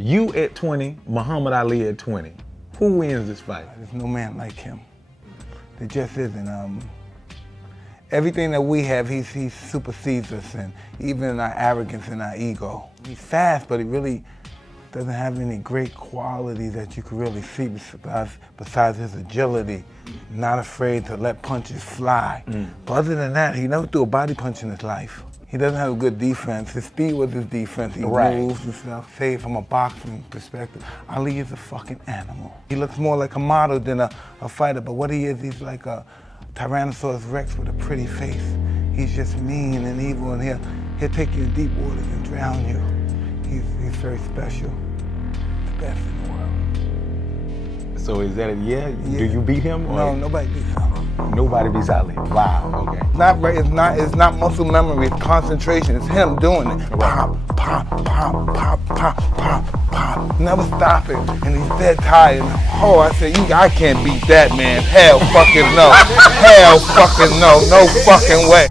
You at 20, Muhammad Ali at 20. Who wins this fight? There's no man like him. There just isn't. Everything that we have, he supersedes us, and even in our arrogance and our ego. He's fast, but he really doesn't have any great qualities that you can really see besides his agility. Not afraid to let punches fly. But other than that, he never threw a body punch in his life. He doesn't have a good defense. His speed was his defense. He moves and stuff. Say from a boxing perspective, Ali is a fucking animal. He looks more like a model than a fighter, but what he is, he's like a Tyrannosaurus Rex with a pretty face. He's just mean and evil, and he'll take you in deep waters and drown you. He's very special, the best in the world. So is that a yeah? Do you beat him? No, nobody beats him. Nobody beats Ali. Wow. Okay. It's not muscle memory. It's concentration. It's him doing it. Pop, pop, pop, pop, pop, pop, pop. Never stop it. And he's dead tired. Oh, I said, I can't beat that man. Hell fucking no. Hell fucking no. No fucking way.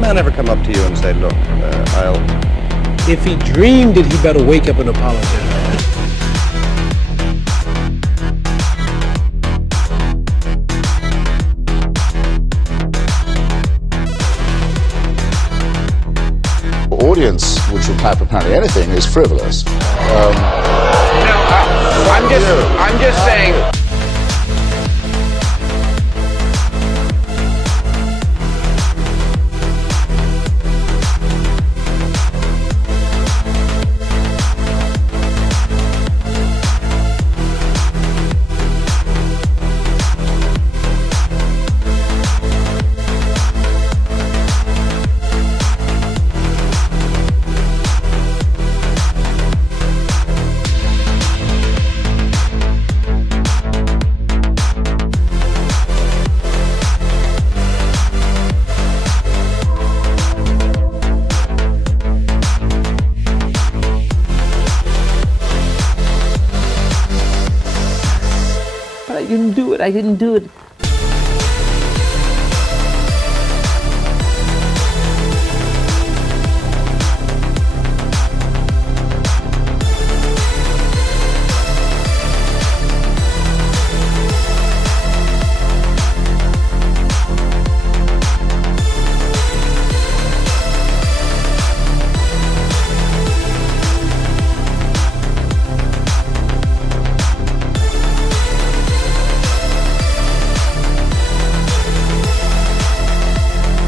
Man ever come up to you and say, look, If he dreamed it, he better wake up and apologize. Audience, which will clap apparently anything, is frivolous. I'm just saying. I didn't do it.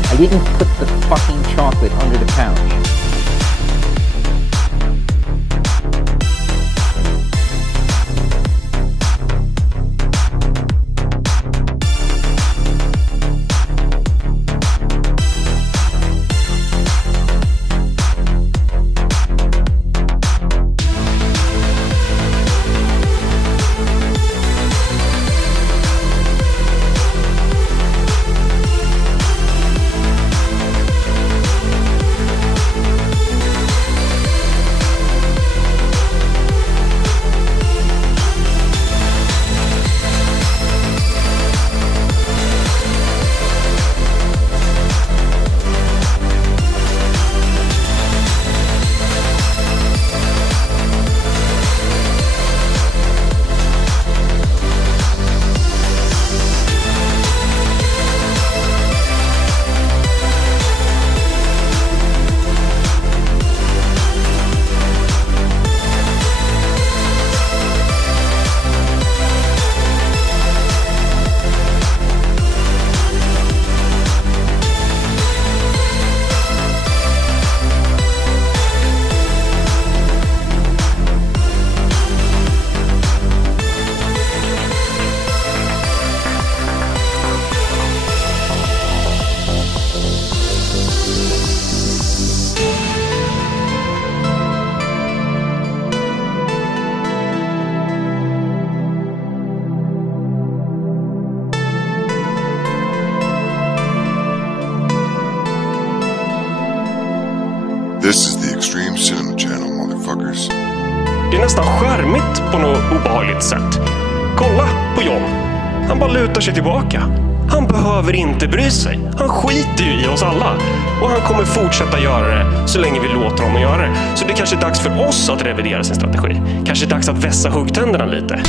I didn't put the fucking chocolate under the couch. This is the Extreme Cinema Channel, motherfuckers. Det är nästan charmigt på något obehagligt sätt. Kolla på John. Han bara lutar sig tillbaka. Han behöver inte bry sig. Han skiter ju i oss alla. Och han kommer fortsätta göra det så länge vi låter honom göra det. Så det kanske är dags för oss att revidera sin strategi. Kanske är dags att vässa huggtänderna lite.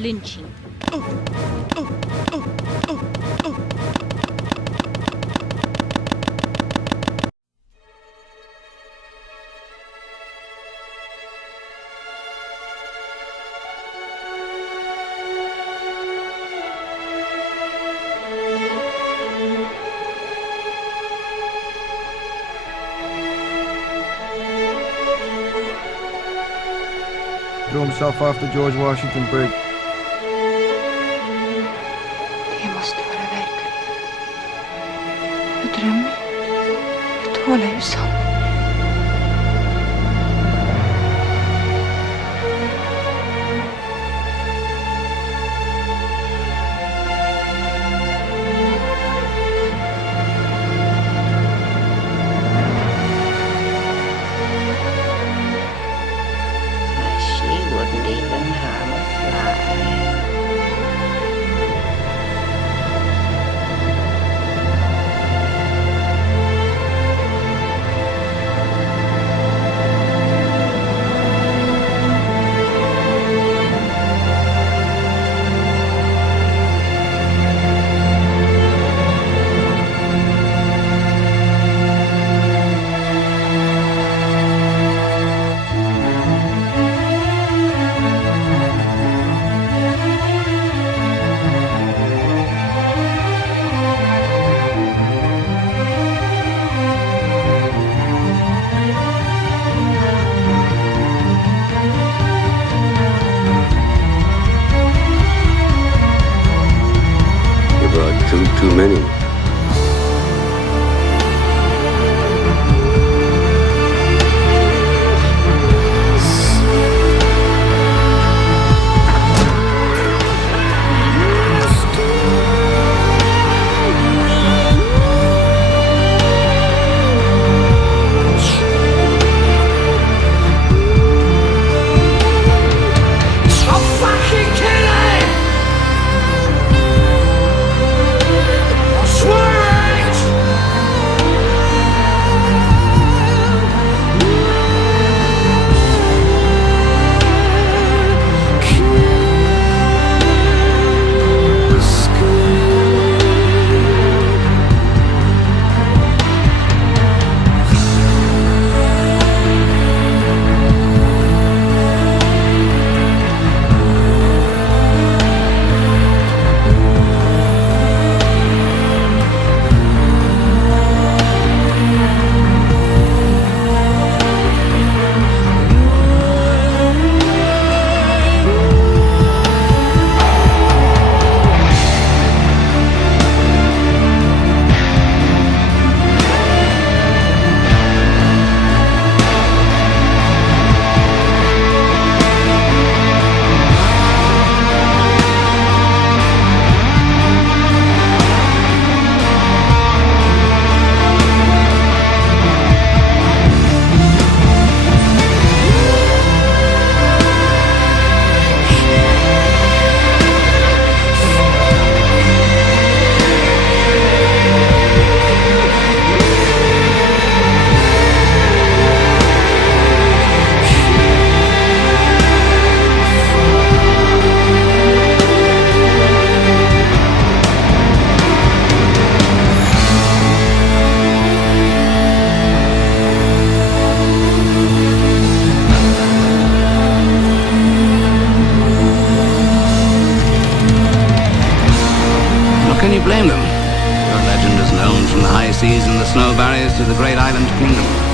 Lynching. Threw himself off the George Washington Bridge. Det måste vara verkligt. Jag drömmer. Jag talar ju sant.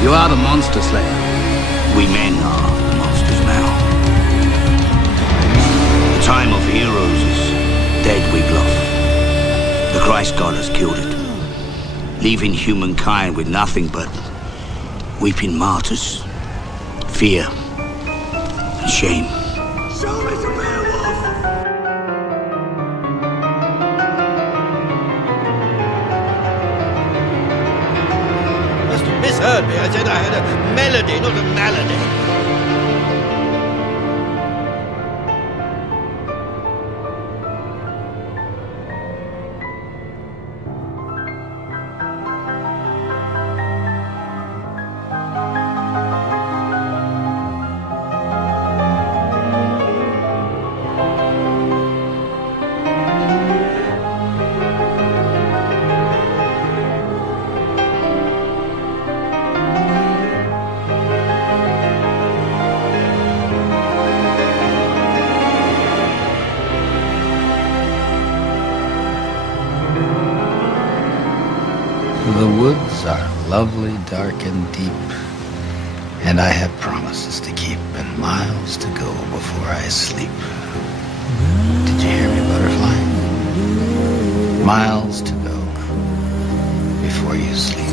You are the monster slayer. We men are the monsters now. The time of heroes is dead, Wiglaf. The Christ God has killed it, leaving humankind with nothing but weeping martyrs, fear, and shame. Show me the werewolf! Must have misheard me. I said I had a melody, not a malady. The woods are lovely, dark, and deep, and I have promises to keep and miles to go before I sleep. Did you hear me, butterfly? Miles to go before you sleep.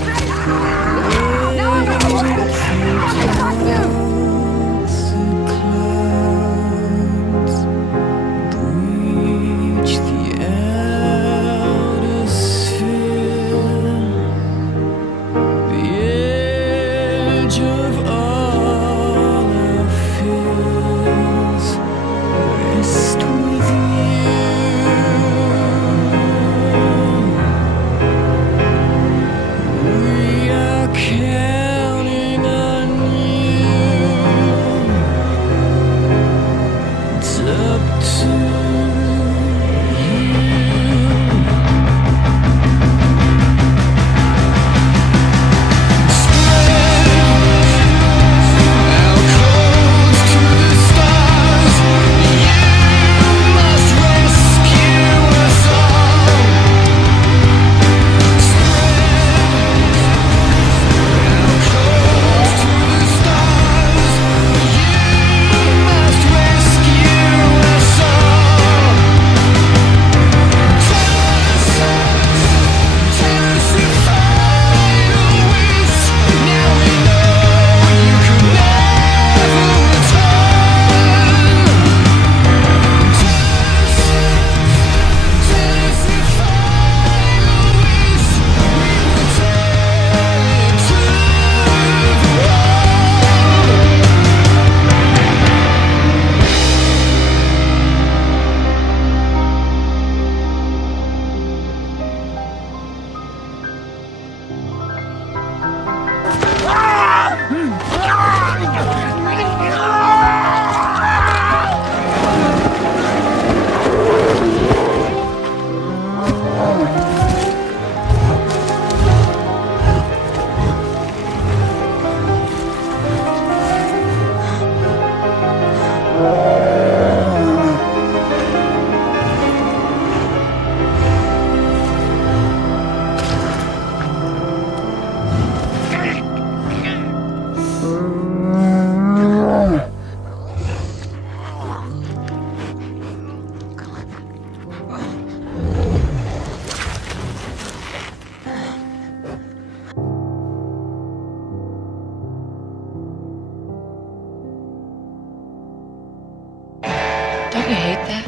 Don't you hate that?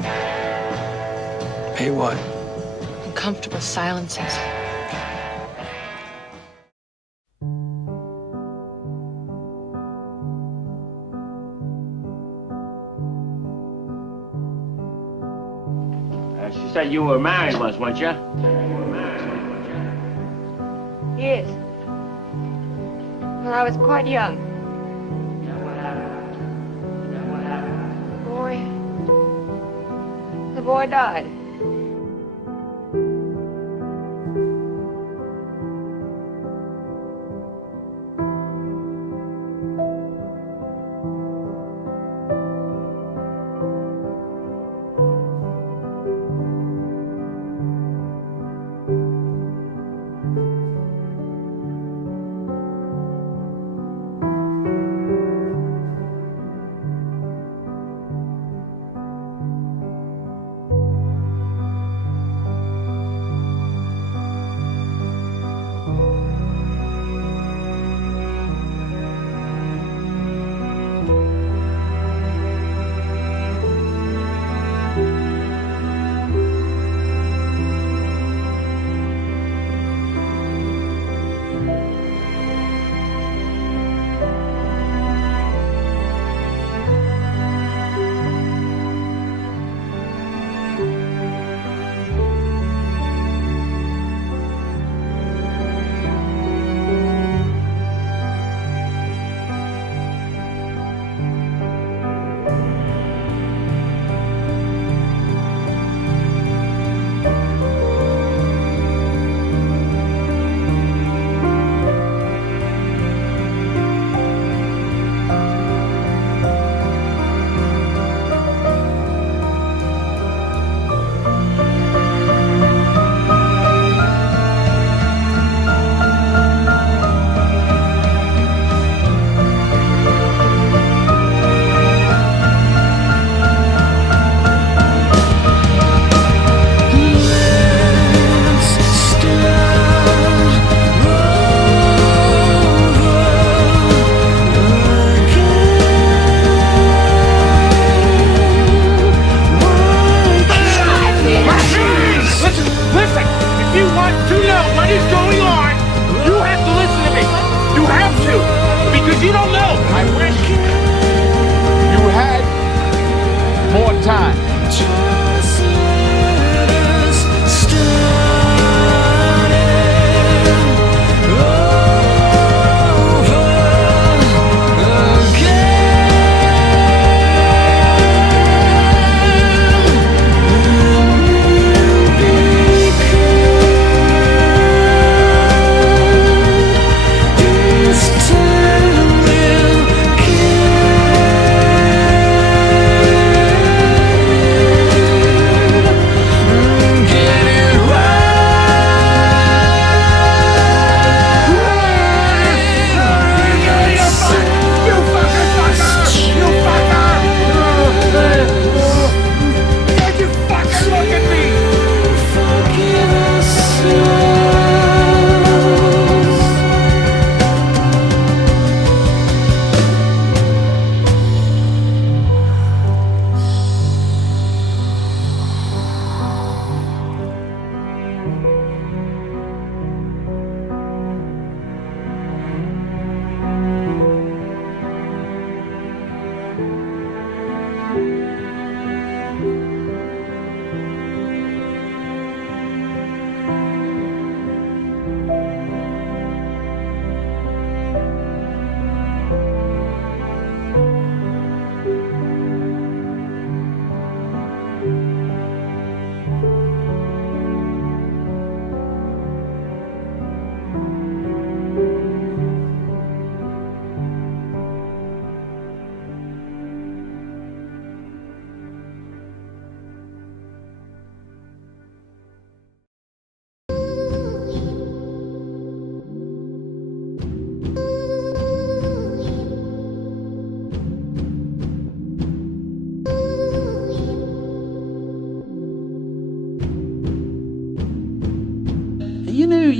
Hey, what? Uncomfortable silences. She said you were married once, weren't you? Yes. When I was quite young. The boy died.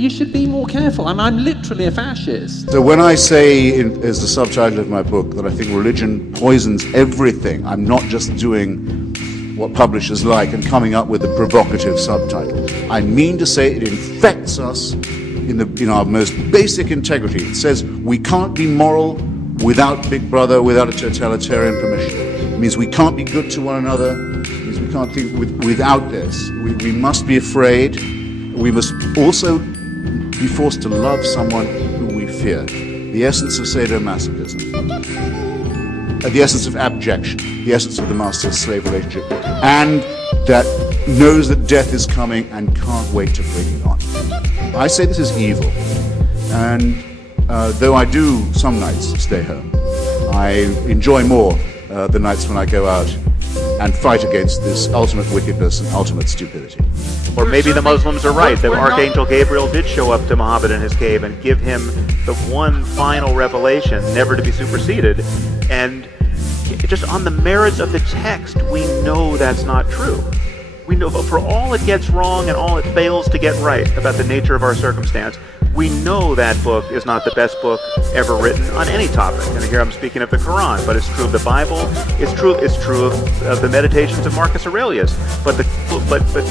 you should be more careful. I'm literally a fascist. So when I say, as the subtitle of my book, that I think religion poisons everything, I'm not just doing what publishers like and coming up with a provocative subtitle. I mean to say it infects us in our most basic integrity. It says we can't be moral without Big Brother, without a totalitarian permission. It means we can't be good to one another. It means we can't think without this. We must be afraid. We must also be forced to love someone who we fear. The essence of sadomasochism. The essence of abjection. The essence of the master-slave relationship. And that knows that death is coming and can't wait to bring it on. I say this is evil. And though I do some nights stay home, I enjoy more the nights when I go out and fight against this ultimate wickedness and ultimate stupidity. Or maybe the Muslims are right, that Archangel Gabriel did show up to Muhammad in his cave and give him the one final revelation, never to be superseded. And just on the merits of the text, we know that's not true. We know, for all it gets wrong and all it fails to get right about the nature of our circumstance, we know that book is not the best book ever written on any topic. And here I'm speaking of the Quran, but it's true of the Bible. It's true of the Meditations of Marcus Aurelius. But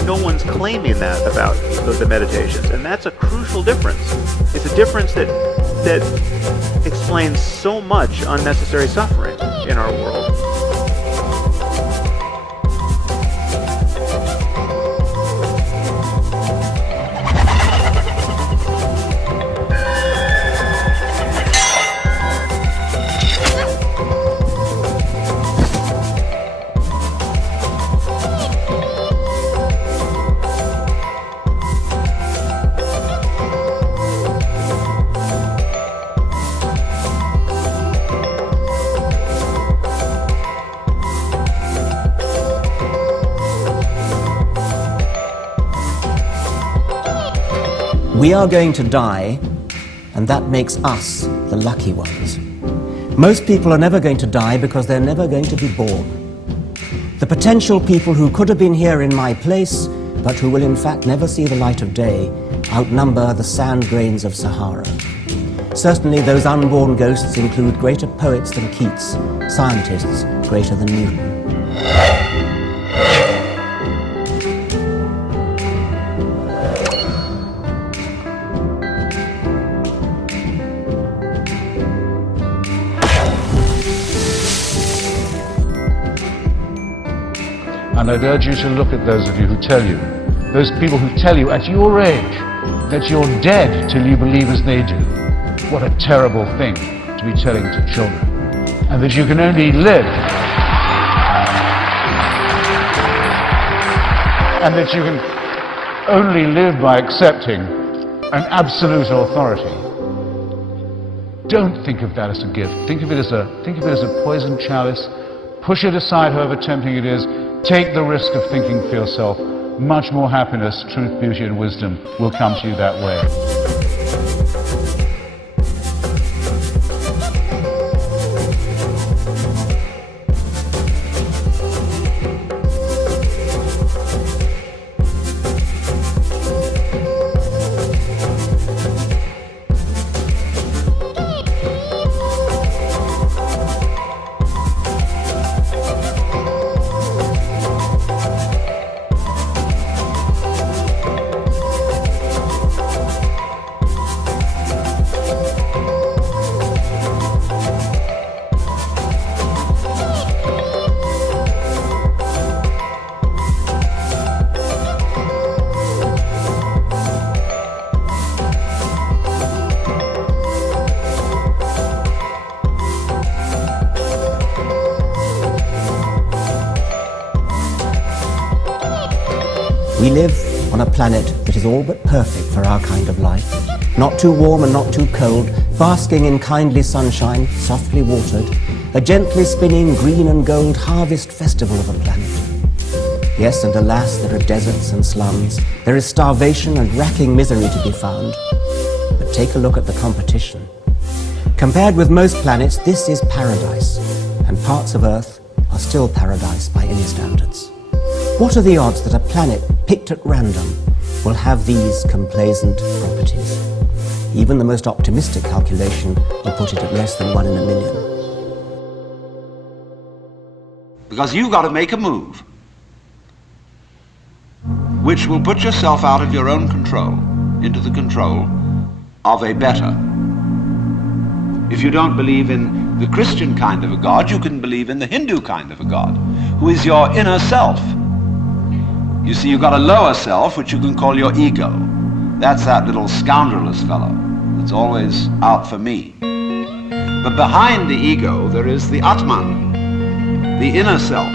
no one's claiming that about the Meditations, and that's a crucial difference. It's a difference that explains so much unnecessary suffering in our world. We are going to die, and that makes us the lucky ones. Most people are never going to die because they're never going to be born. The potential people who could have been here in my place, but who will in fact never see the light of day, outnumber the sand grains of Sahara. Certainly those unborn ghosts include greater poets than Keats, scientists greater than Newton. And I'd urge you to look at those of you who tell you, those people who tell you at your age that you're dead till you believe as they do. What a terrible thing to be telling to children. And that you can only live, and that you can only live by accepting an absolute authority. Don't think of that as a gift. Think of it as a poisoned chalice. Push it aside, however tempting it is. Take the risk of thinking for yourself. Much more happiness, truth, beauty, and wisdom will come to you that way. We live on a planet that is all but perfect for our kind of life. Not too warm and not too cold, basking in kindly sunshine, softly watered, a gently spinning green and gold harvest festival of a planet. Yes, and alas, there are deserts and slums, there is starvation and racking misery to be found. But take a look at the competition. Compared with most planets, this is paradise, and parts of Earth are still paradise by any standards. What are the odds that a planet picked at random will have these complaisant properties. Even the most optimistic calculation will put it at less than 1 in a million. Because you've got to make a move which will put yourself out of your own control into the control of a better. If you don't believe in the Christian kind of a God, you can believe in the Hindu kind of a God, who is your inner self. You see, you've got a lower self, which you can call your ego. That's that little scoundrelous fellow that's always out for me. But behind the ego, there is the Atman, the inner self,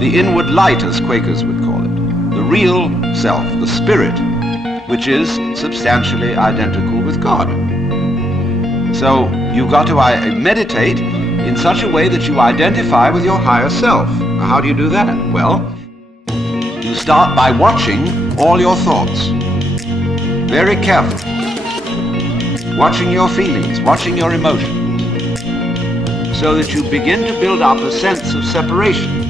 the inward light, as Quakers would call it, the real self, the spirit, which is substantially identical with God. So you've got to meditate in such a way that you identify with your higher self. Now, how do you do that? Well, you start by watching all your thoughts, very carefully, watching your feelings, watching your emotions, so that you begin to build up a sense of separation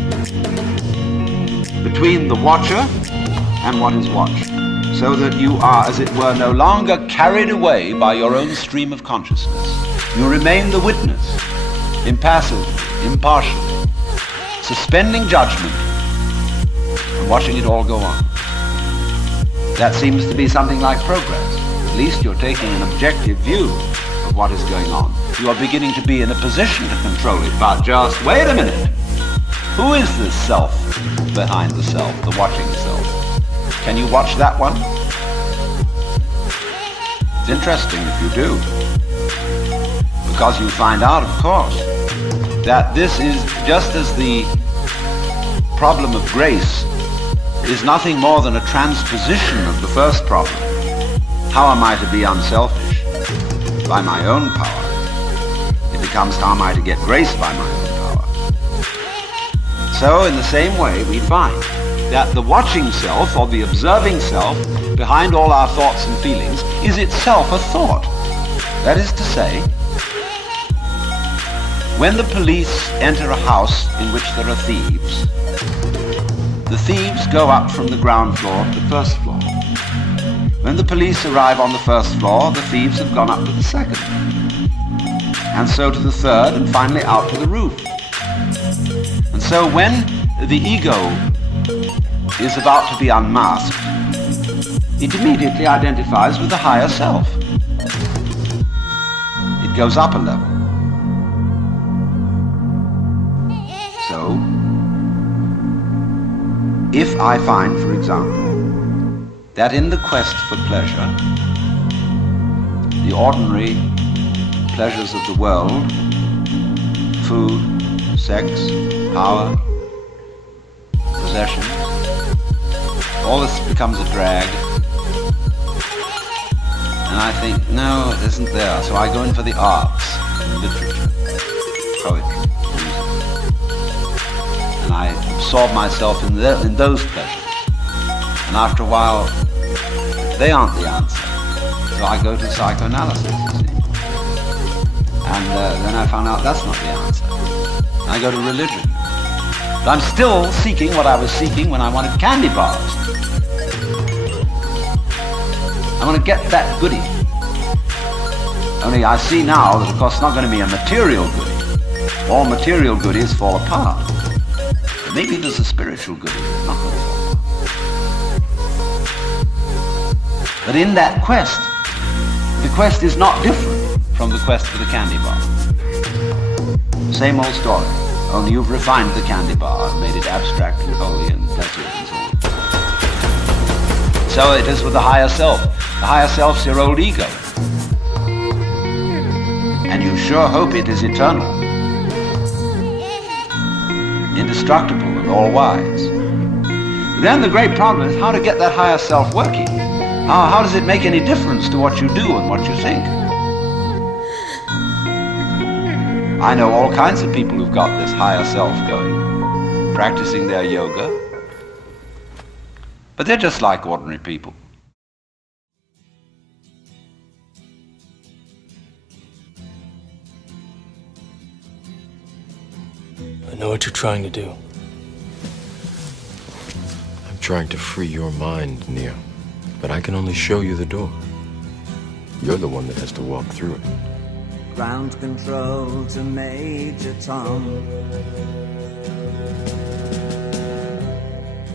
between the watcher and what is watched, so that you are, as it were, no longer carried away by your own stream of consciousness. You remain the witness, impassive, impartial, suspending judgment and watching it all go on. That seems to be something like progress. At least you're taking an objective view of what is going on. You are beginning to be in a position to control it, but just wait a minute. Who is this self behind the self, the watching self? Can you watch that one? It's interesting if you do, because you find out, of course, that this is just as the problem of grace is nothing more than a transposition of the first problem. How am I to be unselfish? By my own power. It becomes, how am I to get grace by my own power? So in the same way, we find that the watching self, or the observing self, behind all our thoughts and feelings, is itself a thought. That is to say, when the police enter a house in which there are thieves, the thieves go up from the ground floor to the first floor. When the police arrive on the first floor, the thieves have gone up to the second, and so to the third, and finally out to the roof. And so when the ego is about to be unmasked, it immediately identifies with the higher self. It goes up a level. So, if I find, for example, that in the quest for pleasure, the ordinary pleasures of the world, food, sex, power, possession, all this becomes a drag. And I think, no, it isn't there. So I go in for the arts, literature, poetry, music. And I absorb myself in those pleasures. And after a while, they aren't the answer. So I go to psychoanalysis, you see. And then I found out that's not the answer. And I go to religion. But I'm still seeking what I was seeking when I wanted candy bars. I want to get that goodie. Only I see now that, of course, it's not going to be a material goodie. All material goodies fall apart. But maybe there's a spiritual goodie that's not going to fall apart. But in that quest, the quest is not different from the quest for the candy bar. Same old story, only you've refined the candy bar and made it abstract and holy and blessed and so on. So it is with the higher self. The higher self's your old ego. And you sure hope it is eternal, indestructible and all-wise. But then the great problem is how to get that higher self working. How does it make any difference to what you do and what you think? I know all kinds of people who've got this higher self going, practicing their yoga, but they're just like ordinary people. I know what you're trying to do. I'm trying to free your mind, Neo. But I can only show you the door. You're the one that has to walk through it. Ground control to Major Tom.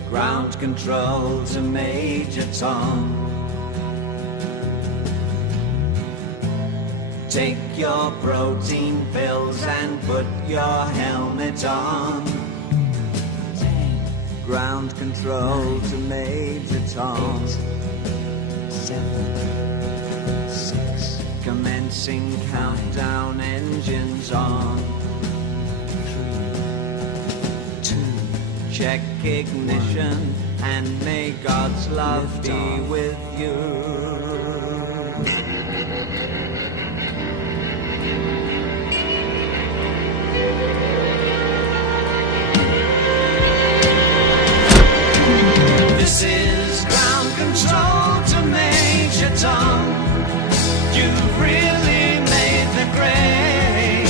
Ground control to Major Tom. Take your protein pills and put your helmet on. Ground control to Major Tom. 7, 6. Commencing countdown, engines on. 3, 2. Check ignition and may God's love be with you. This is ground control to Major Tom. You've really made the grade,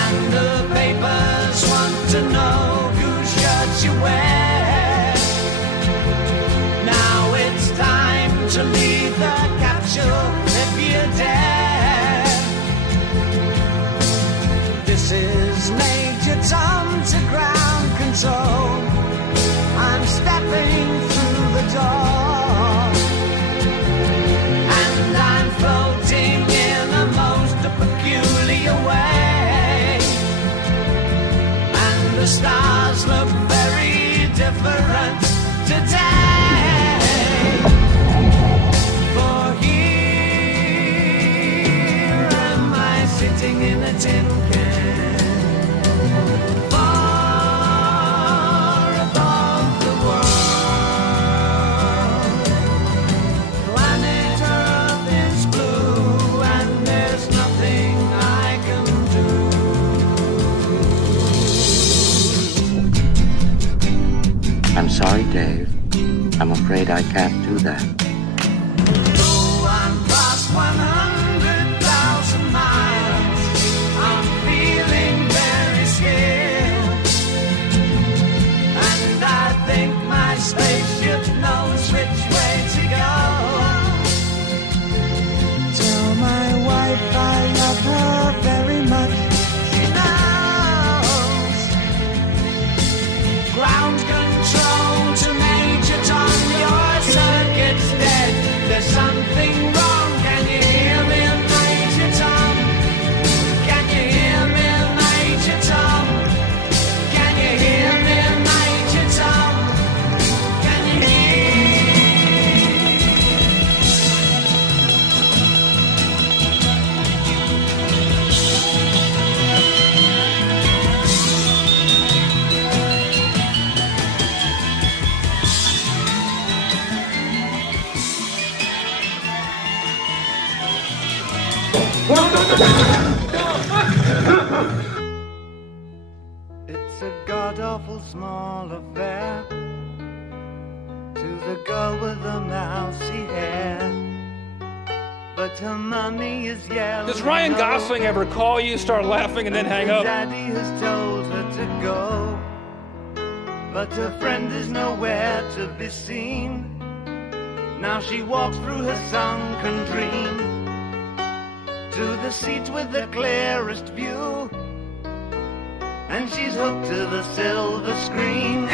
and the papers want to know whose shirts you wear. Now it's time to leave the capsule if you dare. This is Major Tom to ground control. I'm stepping through the door, and I'm floating in a most peculiar way, and the stars look very different today. For here am I sitting in a tin can. I'm sorry, Dave. I'm afraid I can't do that. Oh, I'm past 100,000 miles. I'm feeling very scared, and I think my spaceship knows which way to go. Tell my wife I love her very much. She knows. Ground control to Major Tom, your circuit's dead. There's something wrong. Can you hear me, Major Tom? Can you hear me, Major Tom? Can you hear me, Major Tom? Can you hear? It's a god-awful small affair to the girl with the mousy hair, but her mommy is yelling. Does Ryan Gosling ever call you, start laughing, and then hang up? Daddy has told her to go, but her friend is nowhere to be seen. Now she walks through her sunken dream to the seat with the clearest view, and she's hooked to the silver screen.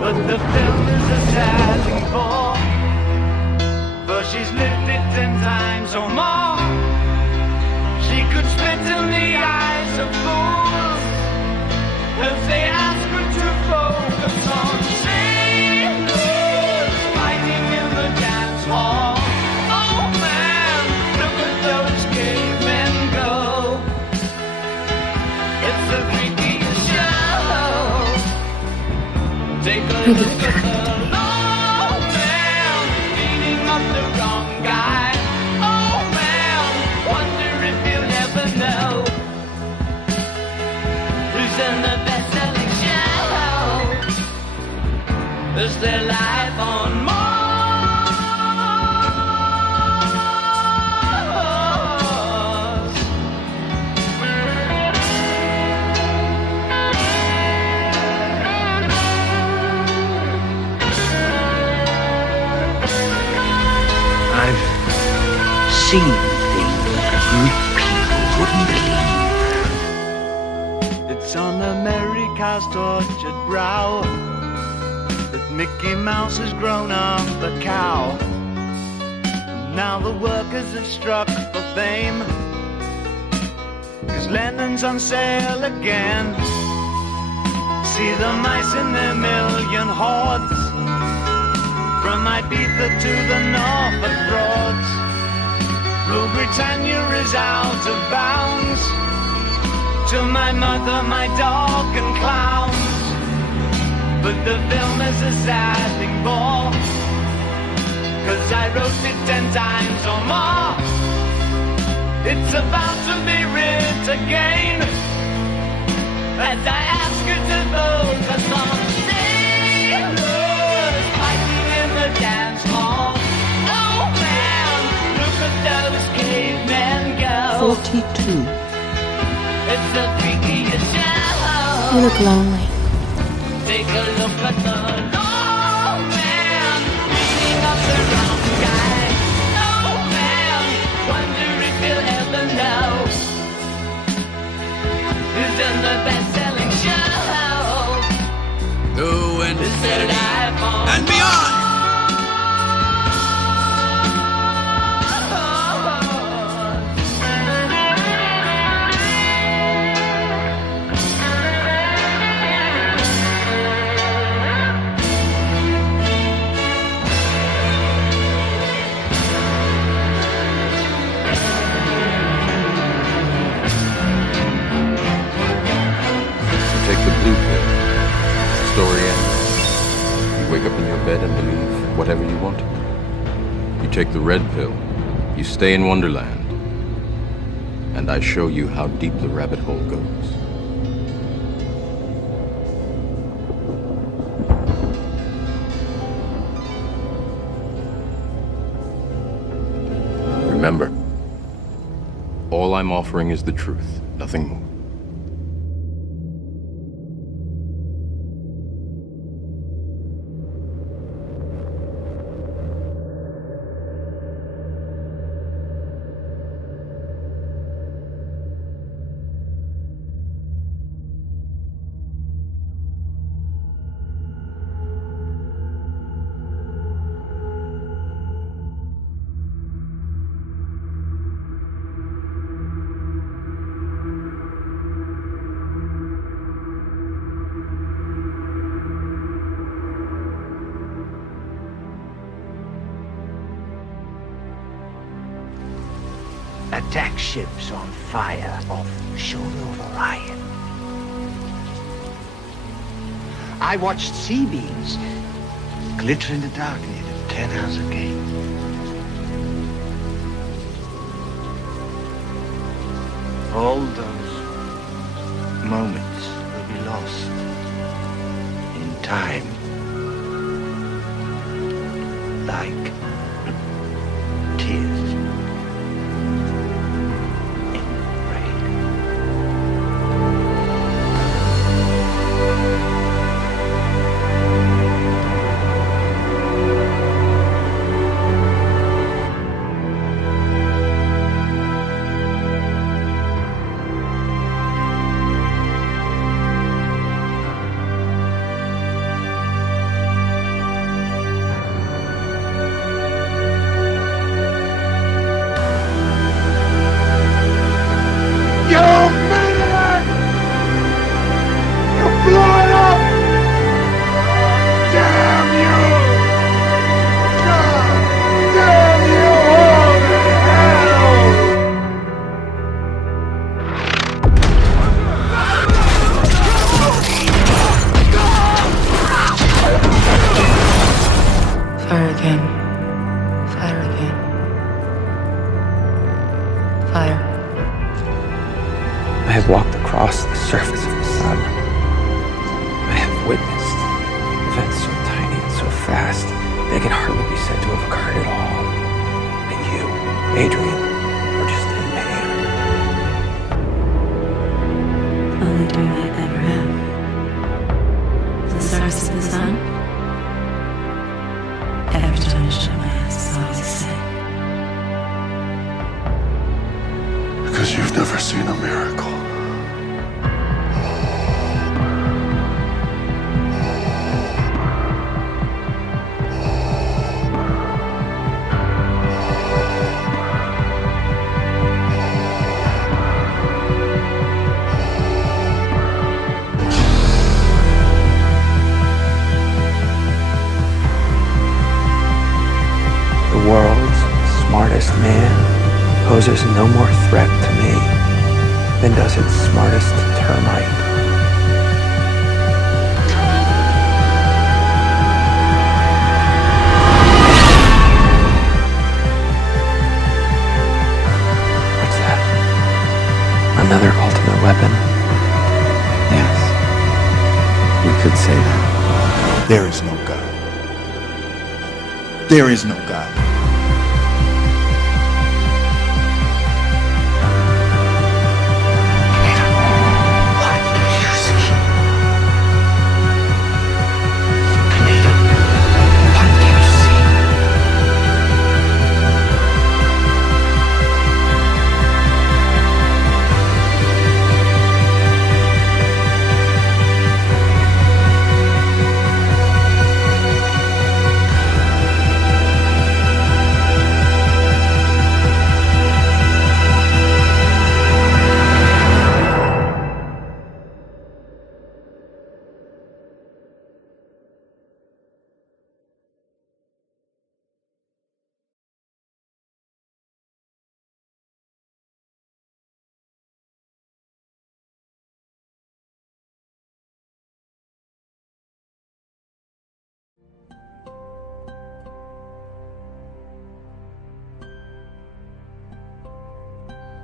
But the film is a sadly bore, for she's lived it 10 times or more. She could spit in the eyes of fools if they ask her to focus on sailors fighting in the dance hall. Take a look at the low man beating up the wrong guy. Oh man, wonder if you'll ever know who's in the best-selling show. Is there life on Mars? seen things you people wouldn't believe. It's on America's tortured brow that Mickey Mouse has grown up a cow. Now the workers have struck for fame, 'cause Lennon's on sale again. See the mice in their million hordes, from Ibiza to the Norfolk Broads. Rule Britannia is out of bounds, to my mother, my dog and clowns. But the film is a sad thing more, 'cause I wrote it 10 times or more. It's about to be writ again, as I ask you to focus on sailors fighting in the dance hall. Oh man, look at those cavemen go. 42. It's the freakiest show. You look lonely. Take a look at the old man beating up the wrong guy. Oh man, wonder if you'll ever know who's in the best-selling show. Go and Third iPhone and beyond. Take the blue pill. The story ends. You wake up in your bed and believe whatever you want to. You take the red pill. You stay in Wonderland. And I show you how deep the rabbit hole goes. Remember, all I'm offering is the truth, nothing more. Attack ships on fire off the shoulder of Orion. I watched sea beams glitter in the dark near the 10-house gate. All those moments will be lost in time, like tears. I have walked across the surface of the sun. I have witnessed events so tiny and so fast they can hardly be said to have occurred at all. And you, Adrian, are just in man. Only dream I ever have. The stars of the sun. Every time I shut my eyes, it's all I say. I've never seen a miracle. The world's smartest man poses no more threat to me than does its smartest termite. What's that? Another ultimate weapon? Yes. You could say that. There is no God. There is no God.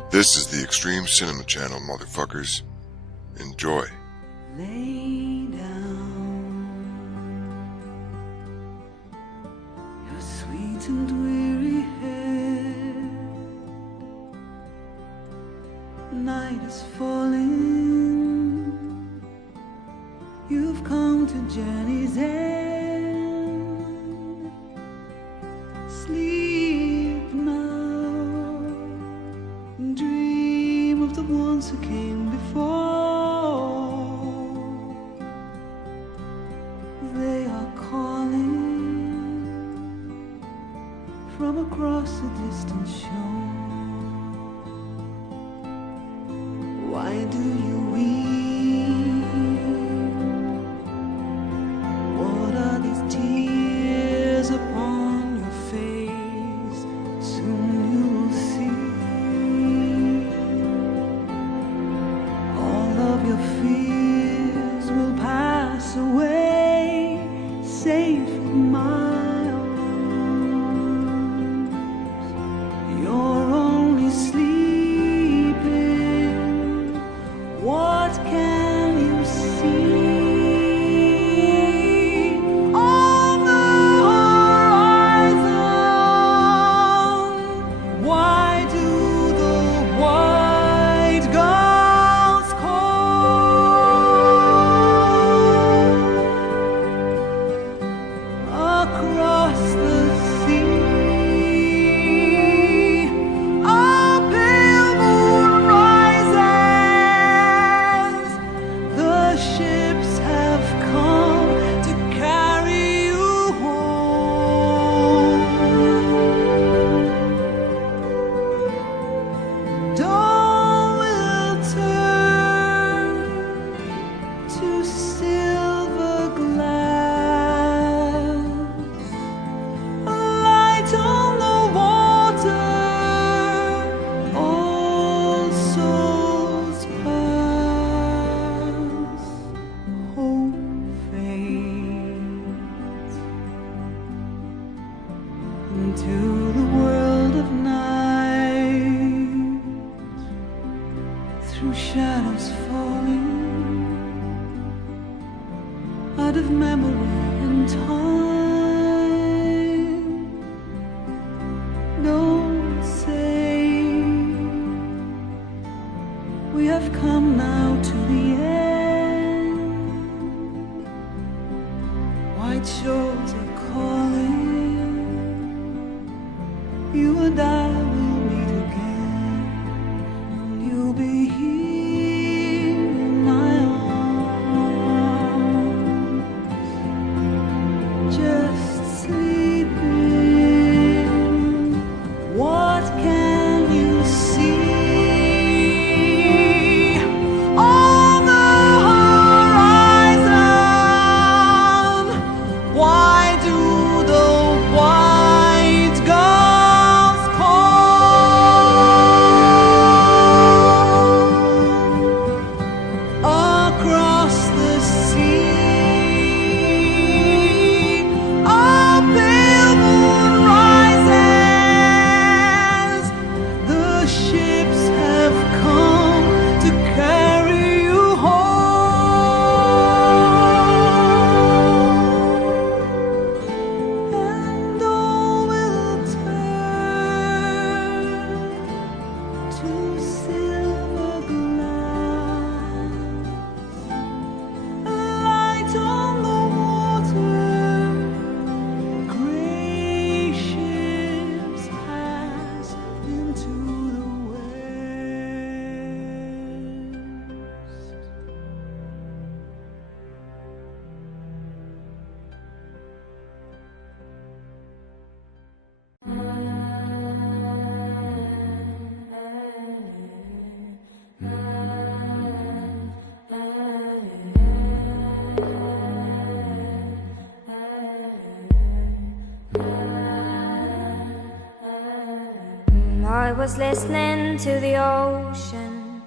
This is the Extreme Cinema Channel, motherfuckers. Enjoy. Lay down your sweet and weary head. Night is falling. You've come to journey's end. Sleep now. Dream of the ones who came before. They are calling from across a distant shore. Why do you weep? What are these tears upon your face? Soon you'll see. Your fears will pass away, safe in my arms. You're only sleeping. What can you see? On the horizon, why do the white gulls across the sea? A pale moon rises. The ships have come to carry you home. Dawn will turn to silver glass. Light on the water, all souls pass. Hope fades into the world of night. Through shadows falling out of memory and time. Don't say we have come now to the end. White shores are calling. You and I will meet again, and you was listening to the ocean.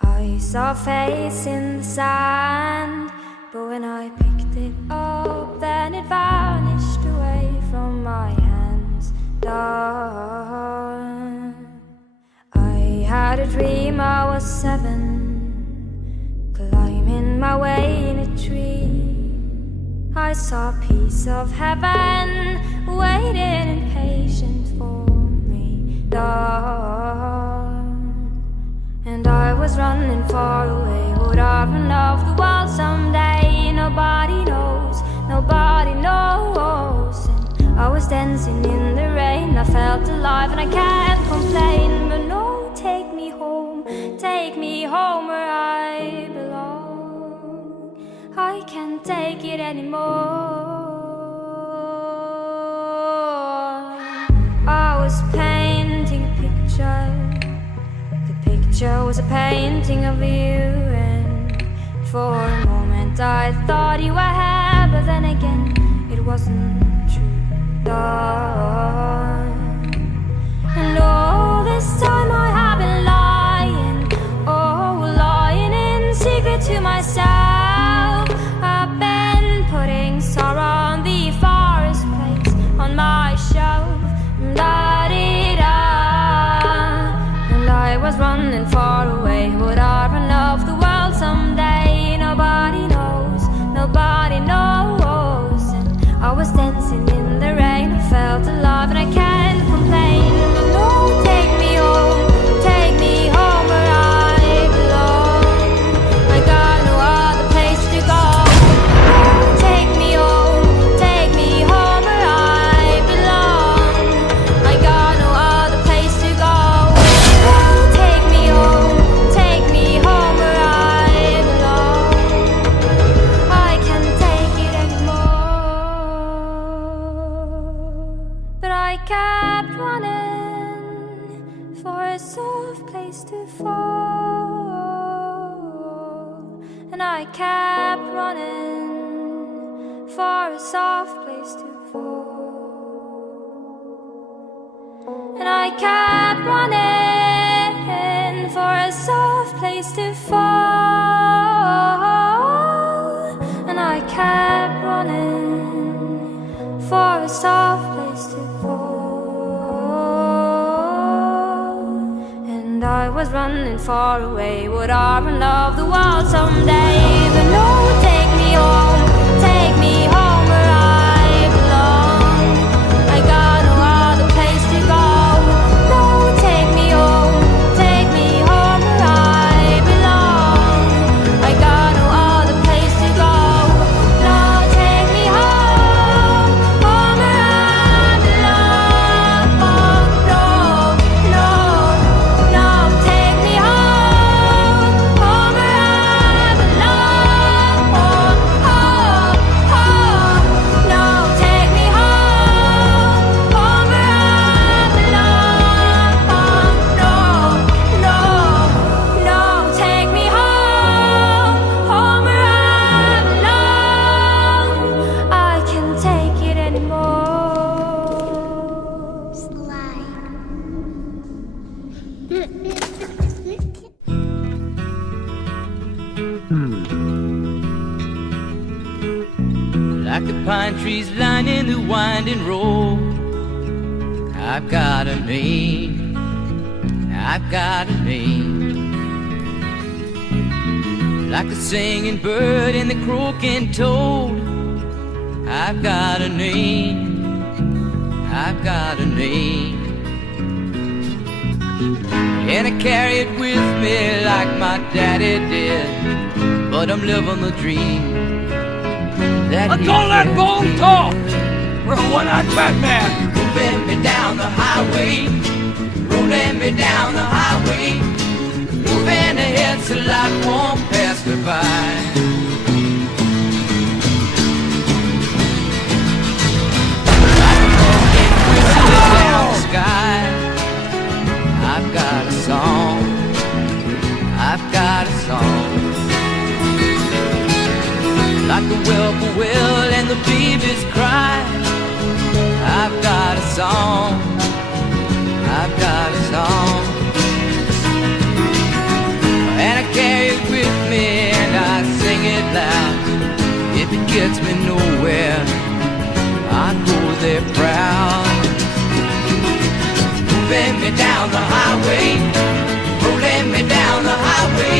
I saw a face in the sand, but when I picked it up, then it vanished away from my hands. Dark. I had a dream I was 7, climbing my way in a tree. I saw a piece of heaven waiting impatient for me. Dark. And I was running far away. Would I run off the world someday? Nobody knows, nobody knows. And I was dancing in the rain. I felt alive and I can't complain. But no, take me home where I belong. I can't take it anymore. I was painting a picture. The picture was a painting of you, and for a moment I thought you were here, but then again it wasn't true. And all this time I have been lying, lying in secret to myself. I've been putting sorrow on the forest place on my shelf. Da-dee-da. And I was running far away. Would I run off the world someday? Nobody knows, nobody knows. And I was dancing in the rain. I felt alive and I can't complain. But no, take me home where I belong. I got no other place to go. No, take me home where I belong. I got no other place to go. No, take me home where I belong. I can't take it anymore. But I kept running for a soft place to fall. And I kept running for a soft place to fall. And I kept running for a soft place to fall. And I kept running for a soft place to fall. And I was running far away. Would I run off the world someday? But no, take me home where I belong. I got no other place to go. No, take me home where I belong. I got no other place to go. No, take me home where I belong. No, take me home where I belong. No, take me home where I belong. No, take me home where I belong. I can't take it Like the pine trees lining the winding road, I've got a name, I've got a name. Like the singing bird and the croaking toad, I've got a name, I've got a name. And I carry it with me like my daddy did, but I'm living the dream. Let's all that bone talk! We're a one-eyed Batman! Moving me down the highway, rolling me down the highway, moving ahead so life won't pass me by. Down the sky, I've got a song, I've got a song. Like the whippoorwill and the babies cry, I've got a song, I've got a song. gets me nowhere, I go there proud. Moving me down the highway, rolling me down the highway,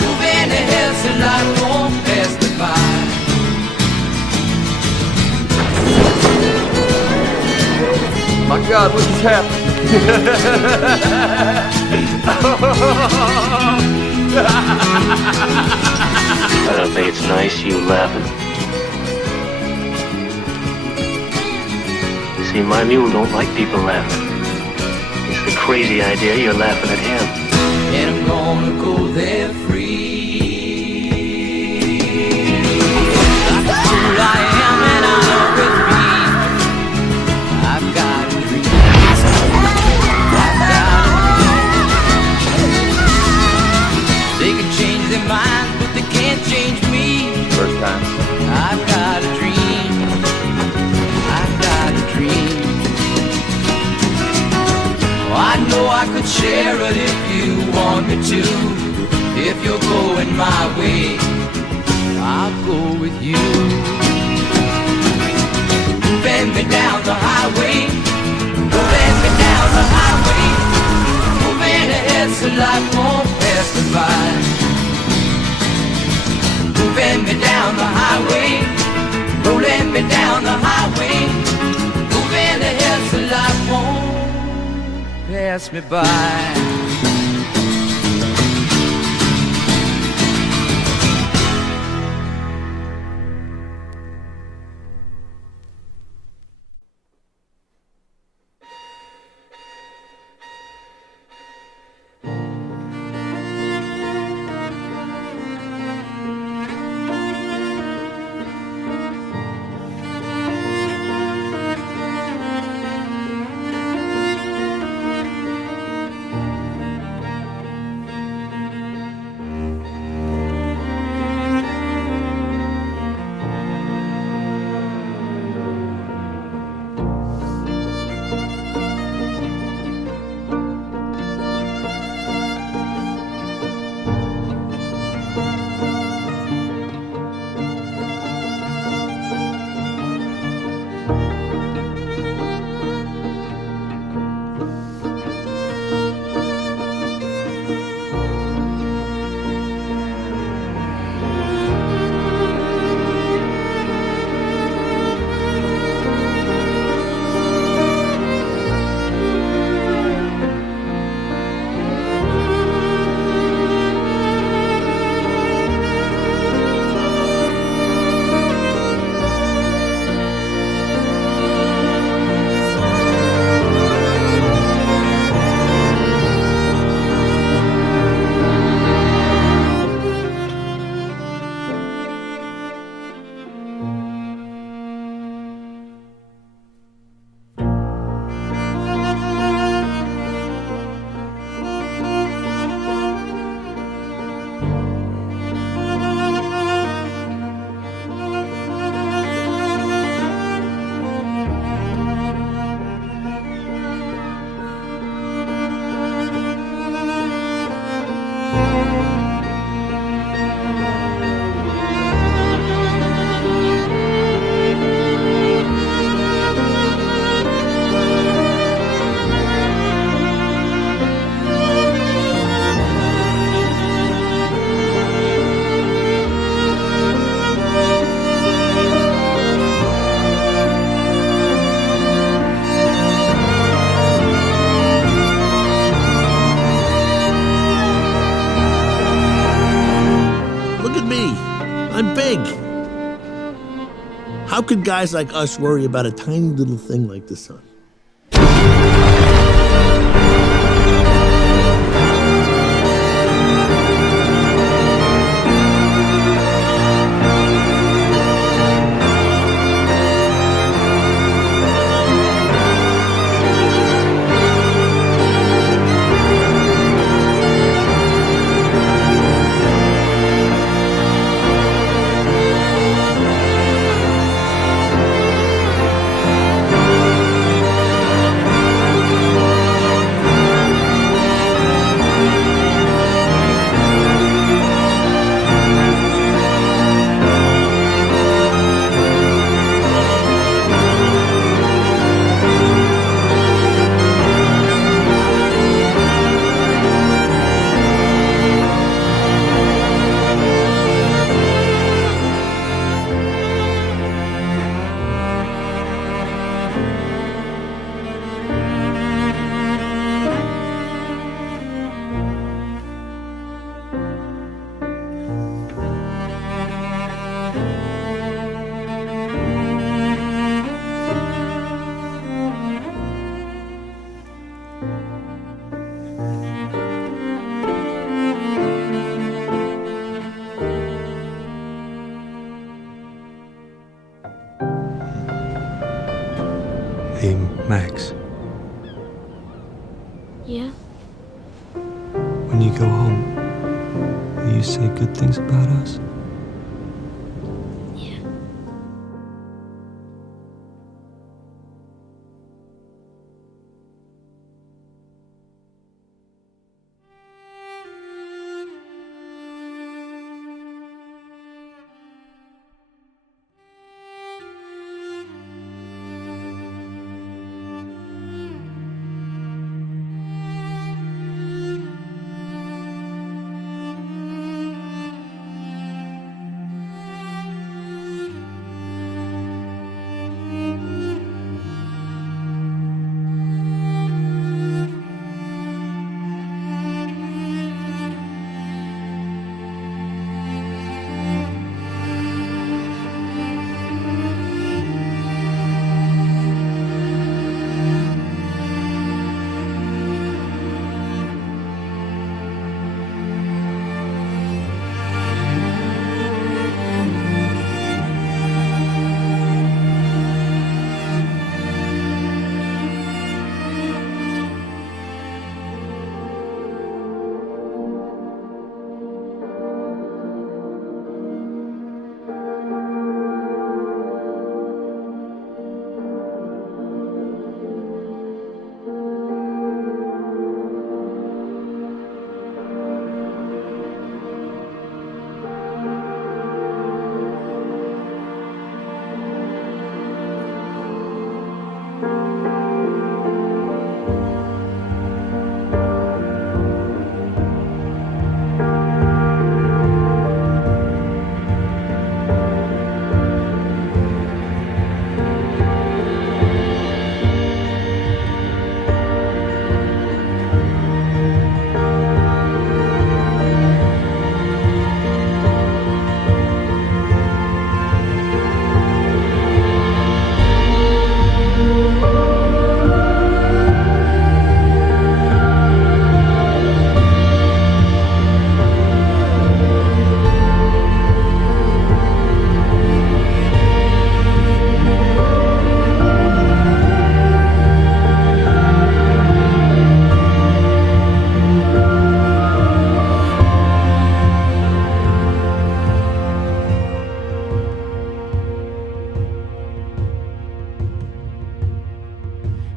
moving ahead so life won't pass me by. My God, what just happened? I don't think it's nice you laughing. See, my mule don't like people laughing. It's the crazy idea you're laughing at him. And I'm gonna go there free. Like the fool I am and I'll always be. I've got a dream. I've got a dream. They can change their minds, but they can't change me. First time. I've got a dream. I've got a dream. Oh, I know I could share it if you want me to. If you're going my way, I'll go with you. Bend me down the highway, bend me down the highway, moving ahead so life won't pass me by. Bend me down the highway, rolling me down the highway, moving ahead so life won't pass me by. I'm big. How could guys like us worry about a tiny little thing like the sun? Max, Yeah? when you go home, will you say good things about us? Yeah.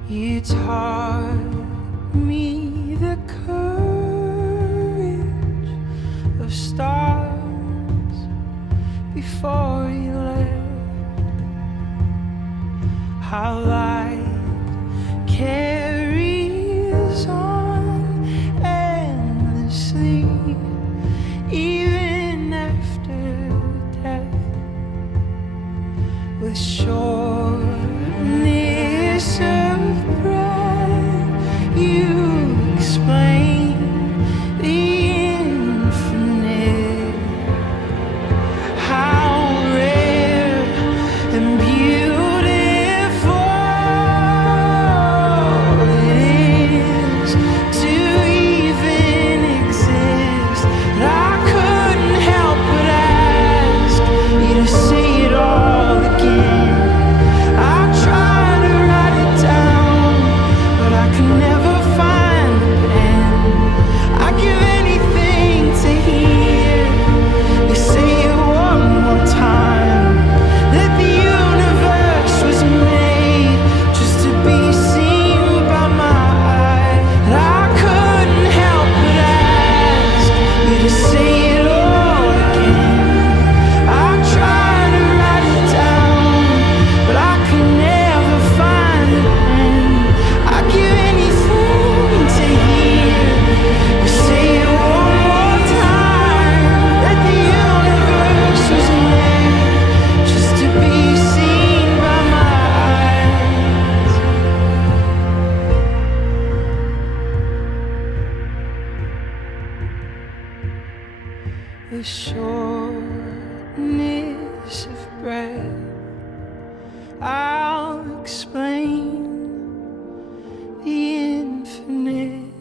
You taught me the courage of stars before you left. How light carries on endlessly, even after death, with sureness of breath. You explain the infinite, how rare and beautiful it is to even exist. And I couldn't help but ask you to say it all again. I tried to write it down, but I could never find the pen. I'd give anything to hear you say it one more time, that the universe was made just to be seen by my eyes. And I couldn't help but ask you to say it all again. I tried to write it down, but I could never find the pen. I'd give anything to hear you say it one more time, that the universe was made just to be seen by my eyes. The shortness of breath, I'll explain the infinite,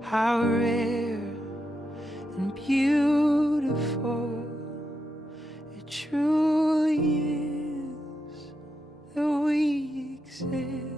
how rare and beautiful it truly is that we exist.